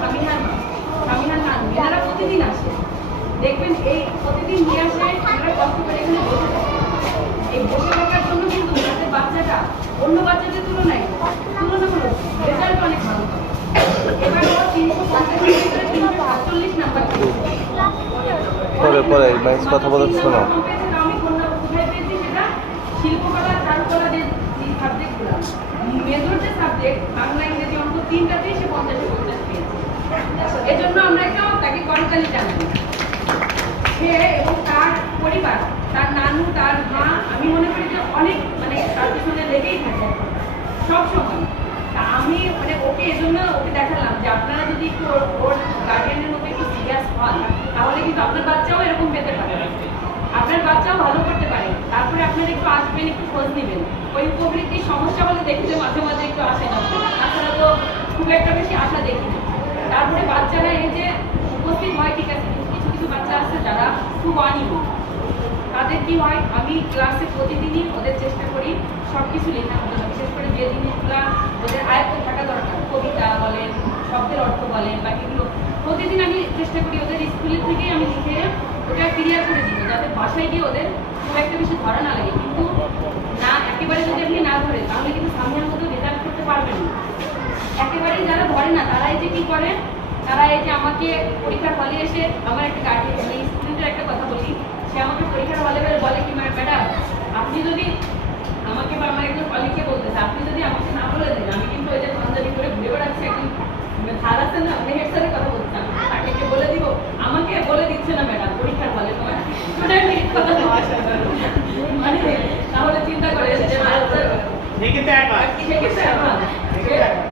স্বামীহার মা, স্বামীহার নানু, এনারা প্রতিদিন আসে। দেখবেন এই প্রতিদিন নিয়ে আসে, আমরা কষ্ট করে এখানে বসে থাকি। এই বসে থাকার জন্য কিন্তু তাদের বাচ্চাটা অন্য বাচ্চাদের তুলনামূলক রেজাল্ট অনেক ভালো করে। এবার ও 350 এর ভিতরে 347 নাম্বার পরে মাইস কথা বলে শোনো। আমি কোথায় পেয়েছি সেটা শিল্পকলা, চারুকলা, যে সাবজেক্টগুলো মেজর যে সাবজেক্ট বাংলা ইংরেজি অঙ্ক তিনটাতেই সে 50-50 পেয়েছে। এজন্য আমরা তাকে করতালি জানাই। সে এবং তার পরিবার, তার নানু, তার মা, আমি মনে করি যে অনেক তার পিছনে লেগেই থাকে সব সময়। তা আমি ওকে এজন্য ওকে দেখালাম যে আপনারা যদি একটু ওর গার্ডিয়ানের মধ্যে একটু সিরিয়াস হন, তাহলে কিন্তু আপনার বাচ্চাও এরকম পেতে পারে, আপনার বাচ্চাও ভালো করতে পারে। তারপরে আপনারা একটু আসবেন, একটু খোঁজ নেবেন। ওই উপবৃত্তির সমস্যা বলে দেখতে মাঝে মাঝে একটু আসে না, তাছাড়া তো খুব একটা বেশি আশা দেখি না। তারপরে বাচ্চারা এই যে উপস্থিত হয়, ঠিক আছে, কিছু কিছু বাচ্চা আছে যারা খুব অনিয়মিত, তাদের কি হয়, আমি ক্লাসে প্রতিদিনই ওদের চেষ্টা করি সব কিছু লেখার জন্য, বিশেষ করে যে জিনিসগুলো ওদের আয়ত্ত থাকা দরকার, কবিতা বলেন, শব্দের অর্থ বলেন, বাকিগুলো প্রতিদিন আমি চেষ্টা করি ওদের স্কুলের থেকেই আমি লিখে ওটা ক্লিয়ার করে দিব, যাতে বাসায় গিয়ে ওদের খুব একটা বেশি ধরা না লাগে। কিন্তু না, একেবারে যদি আপনি না ধরেন তাহলে কিন্তু সামনের মতো রেজাল্ট করতে পারবেন না। একেবারেই যারা ধরে না তারাই যে কি করে, তারা এই যে আমাকে পরীক্ষার হলে এসে, আমার একটা গার্ডিয়ান স্টুডেন্টের একটা কথা বলি, সে আমাকে পরীক্ষার হলে বলে কি ম্যাডাম, আপনি যদি আমাকে বা আমার একজন কলিগকে বলতেছে, আপনি যদি আমাকে না বলে দেন, আমি কিন্তু ওই যে পাঞ্জাবি করে ঘুরে বেড়াচ্ছি, একজন স্যার আছেন না, হেড স্যারের কথা বলছেন, তাকে বলে দিব, আমাকে বলে দিচ্ছে না ম্যাডাম পরীক্ষার হলে তোমার কথা তাহলে চিন্তা করে যে